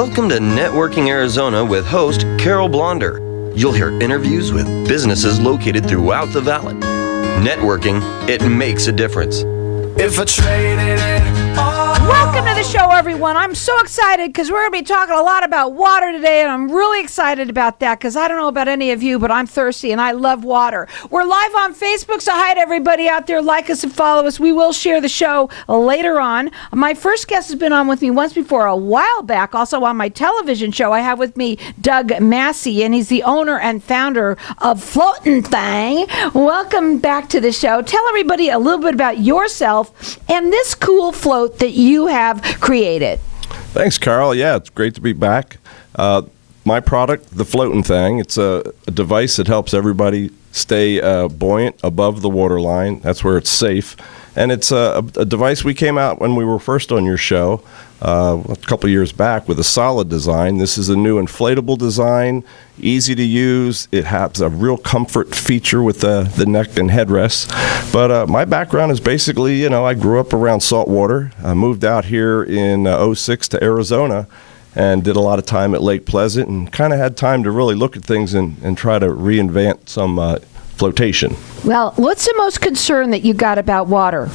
Welcome to Networking Arizona with host Carol Blonder. You'll hear interviews with businesses located throughout the valley. Networking, it makes a difference. If I traded it all. Welcome to the show, everyone. I'm so excited because we're going to be talking a lot about water today, and I'm really excited about that because I don't know about any of you, but I'm thirsty and I love water. We're live on Facebook, so hi to everybody out there. Like us and follow us. We will share the show later on. My first guest has been on with me once before a while back, also on my television show. I have with me DOUG MASI, and he's the owner and founder of Float'nThang Thang. Welcome back to the show. Tell everybody a little bit about yourself and this cool float that you have created. Thanks, Carl. Yeah, it's great to be back. My product, the Float'nThang Thang, it's a device that helps everybody stay buoyant above the waterline. That's where it's safe. And it's a device we came out when we were first on your show a couple years back with a solid design. This is a new inflatable design, easy to use. It has a real comfort feature with the neck and headrests. But my background is basically, I grew up around salt water. I moved out here in '06 to Arizona and did a lot of time at Lake Pleasant and kind of had time to really look at things and try to reinvent some flotation. Well, what's the most concern that you got about water?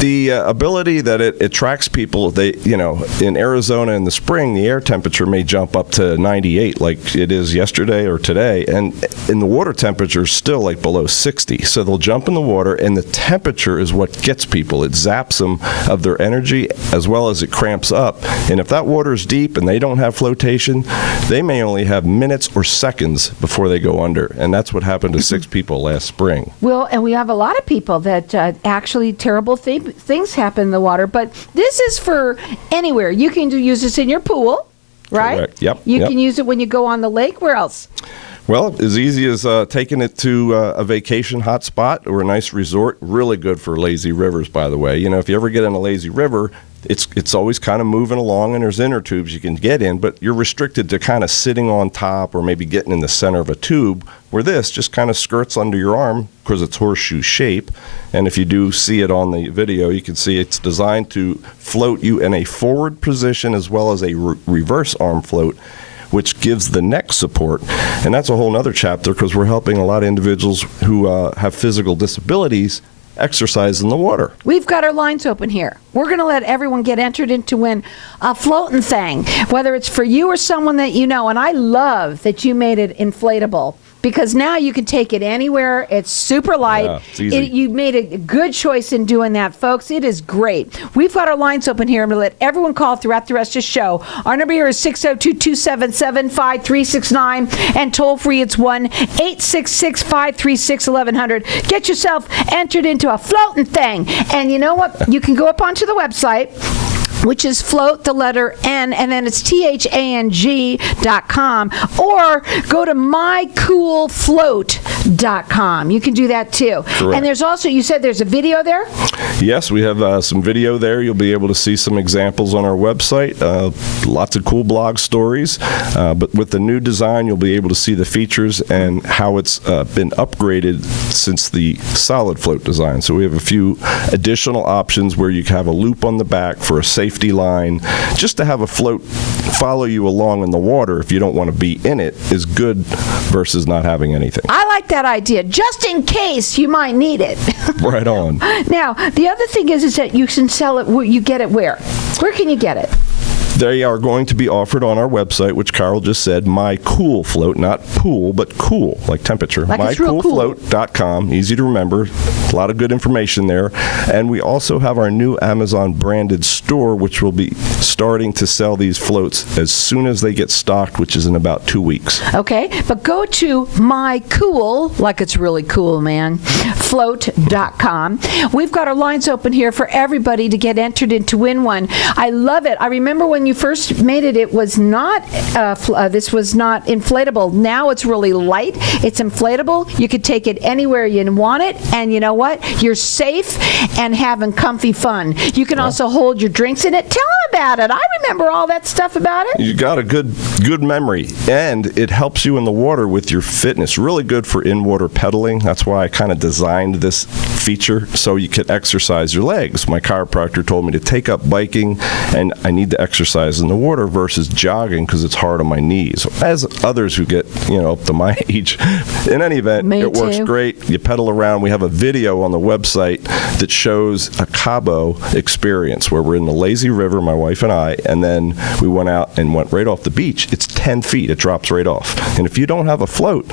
The ability that it attracts people. In Arizona in the spring, the air temperature may jump up to 98 like it is yesterday or today, and the water temperature is still like below 60. So they'll jump in the water, and the temperature is what gets people. It zaps them of their energy as well as it cramps up. And if that water is deep and they don't have flotation, they may only have minutes or seconds before they go under. And that's what happened to 6 people last spring. Well, and we have a lot of people that actually terrible things happen in the water, but this is for anywhere. You can use this in your pool, right? Correct. Yep. You can use it when you go on the lake. Where else? Well, as easy as taking it to a vacation hotspot or a nice resort. Really good for lazy rivers, by the way. If you ever get in a lazy river, it's always kind of moving along, and there's inner tubes you can get in, but you're restricted to kind of sitting on top or maybe getting in the center of a tube, where this just kind of skirts under your arm because it's horseshoe shape. And if you do see it on the video, you can see it's designed to float you in a forward position as well as a reverse arm float, which gives the neck support. And that's a whole other chapter because we're helping a lot of individuals who have physical disabilities exercise in the water. We've got our lines open here. We're going to let everyone get entered in to win a Float'n'Thang Thang, whether it's for you or someone that you know. And I love that you made it inflatable, because now you can take it anywhere. It's super light. Yeah, it's easy. You made a good choice in doing that, folks. It is great. We've got our lines open here. I'm going to let everyone call throughout the rest of the show. Our number here is 602-277-5369, and toll free it's 1-866-536-1100. Get yourself entered into a Float'n'Thang Thang. And you know what? You can go up onto the website, which is float, the letter N, and then it's THANG.com, or go to mycoolfloat.com. You can do that too. Correct. And there's also, you said there's a video there? Yes, we have some video there. You'll be able to see some examples on our website. Lots of cool blog stories. But with the new design, you'll be able to see the features and how it's been upgraded since the solid float design. So we have a few additional options where you can have a loop on the back for a safety line. Just to have a float follow you along in the water if you don't want to be in it is good versus not having anything. I like that idea, just in case you might need it. Right on. Now, the other thing is that you can sell it, you get it where? Where can you get it? They are going to be offered on our website, which Carl just said, My Cool Float, not pool, but cool, like temperature. Like it's real cool. MyCoolFloat.com, easy to remember, a lot of good information there. And we also have our new Amazon branded store, which will be starting to sell these floats as soon as they get stocked, which is in about 2 weeks. Okay, but go to MyCool, like it's really cool, man, float.com. We've got our lines open here for everybody to get entered in to win one. I love it. I remember when you first made it, it was not, this was not inflatable. Now it's really light. It's inflatable. You could take it anywhere you want it, and you know what? You're safe and having comfy fun. You can also hold your drinks in it. Tell them about it. I remember all that stuff about it. You got a good memory, and it helps you in the water with your fitness. Really good for in-water pedaling. That's why I kind of designed this feature so you could exercise your legs. My chiropractor told me to take up biking, and I need to exercise exercise in the water versus jogging because it's hard on my knees. As others who get, up to my age. In any event, Me it works too. great. You pedal around. We have a video on the website that shows a Cabo experience where we're in the lazy river, my wife and I, and then we went out and went right off the beach. It's 10 feet. It drops right off. And if you don't have a float,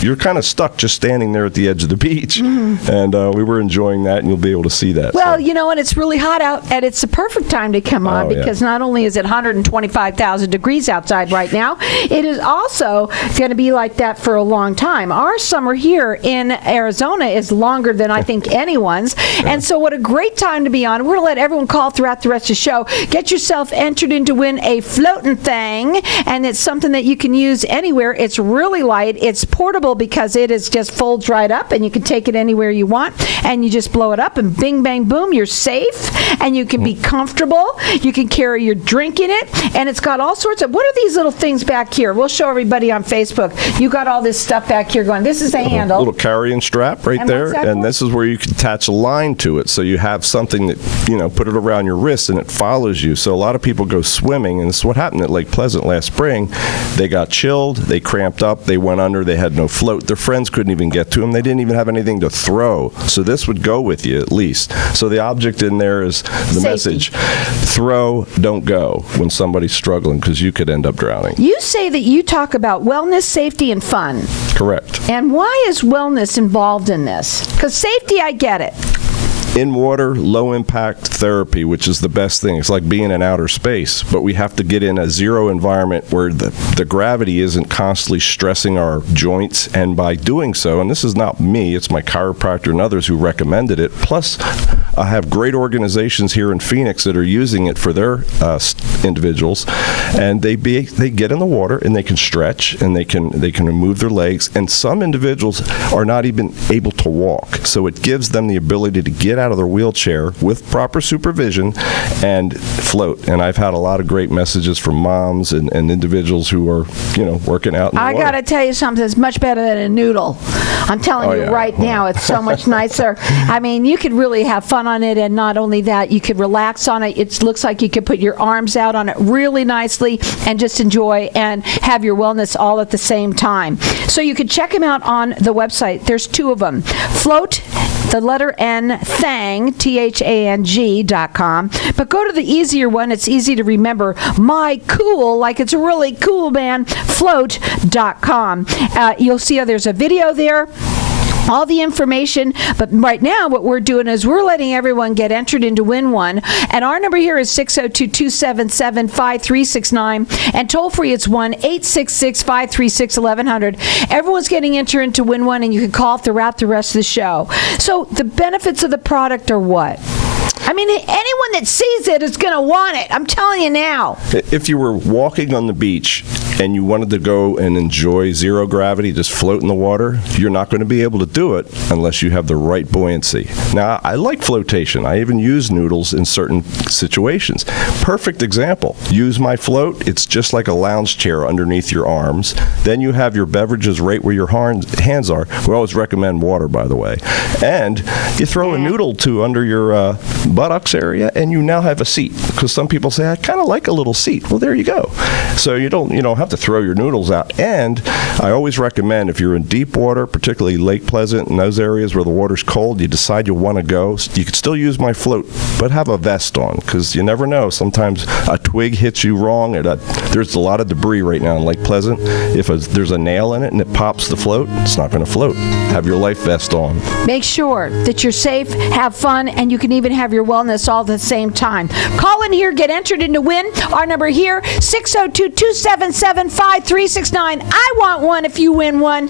you're kind of stuck just standing there at the edge of the beach. Mm-hmm. And we were enjoying that, and you'll be able to see that. Well, and it's really hot out, and it's the perfect time to come on because not only is it 125,000 degrees outside right now, it is also going to be like that for a long time. Our summer here in Arizona is longer than I think anyone's, and so what a great time to be on. We're going to let everyone call throughout the rest of the show. Get yourself entered in to win a Float'n Thang, and it's something that you can use anywhere. It's really light. It's portable because it is just folds right up, and you can take it anywhere you want, and you just blow it up, and bing, bang, boom, you're safe, and you can be comfortable. You can carry your drink in it, and it's got all sorts of, what are these little things back here? We'll show everybody on Facebook. You got all this stuff back here going, this is a handle. Little carrying strap right there, and this is where you can attach a line to it, so you have something that, put it around your wrist, and it follows you. So a lot of people go swimming, and this is what happened at Lake Pleasant last spring. They got chilled, they cramped up, they went under, they had no float. Their friends couldn't even get to them. They didn't even have anything to throw. So this would go with you at least. So the object in there is the message, throw, don't go when somebody's struggling because you could end up drowning. You say that you talk about wellness, safety, and fun. Correct. And why is wellness involved in this? Because safety, I get it. In water, low-impact therapy, which is the best thing. It's like being in outer space, but we have to get in a zero environment where the gravity isn't constantly stressing our joints, and by doing so, and this is not me, it's my chiropractor and others who recommended it, plus I have great organizations here in Phoenix that are using it for their individuals, and they get in the water, and they can stretch, and they can move their legs, and some individuals are not even able to walk, so it gives them the ability to get out of their wheelchair with proper supervision and float. And I've had a lot of great messages from moms and individuals who are, working out in the water. I got to tell you something. It's much better than a noodle. I'm telling you right now, it's so much nicer. I mean, you could really have fun on it, and not only that, you could relax on it. It looks like you could put your arms out on it really nicely and just enjoy and have your wellness all at the same time. So you could check them out on the website. There's two of them. Float, the letter N, Thang, THANG.com. But go to the easier one. It's easy to remember. My cool, like it's a really cool band, float.com. You'll see how there's a video there. All the information, but right now what we're doing is we're letting everyone get entered in to win one, and our number here is 602-277-5369, and toll free it's 1-866-536-1100. Everyone's getting entered in to win one, and you can call throughout the rest of the show. So the benefits of the product are what? I mean, anyone that sees it is going to want it. I'm telling you now. If you were walking on the beach and you wanted to go and enjoy zero gravity, just float in the water, you're not going to be able to do it unless you have the right buoyancy. Now, I like flotation. I even use noodles in certain situations. Perfect example. Use my float. It's just like a lounge chair underneath your arms. Then you have your beverages right where your hands are. We always recommend water, by the way. And you throw a noodle to under your buttocks area, and you now have a seat. Because some people say, I kind of like a little seat. Well, there you go. So you don't have to throw your noodles out. And I always recommend, if you're in deep water, particularly Lake Pleasant and those areas where the water's cold, you decide you want to go, you can still use my float, but have a vest on, because you never know. Sometimes a twig hits you wrong. There's a lot of debris right now in Lake Pleasant. If there's a nail in it and it pops the float, it's not going to float. Have your life vest on. Make sure that you're safe, have fun, and you can even have your wellness all at the same time. Call in here, get entered in to win. Our number here, 602-277-5369. I want one if you win one.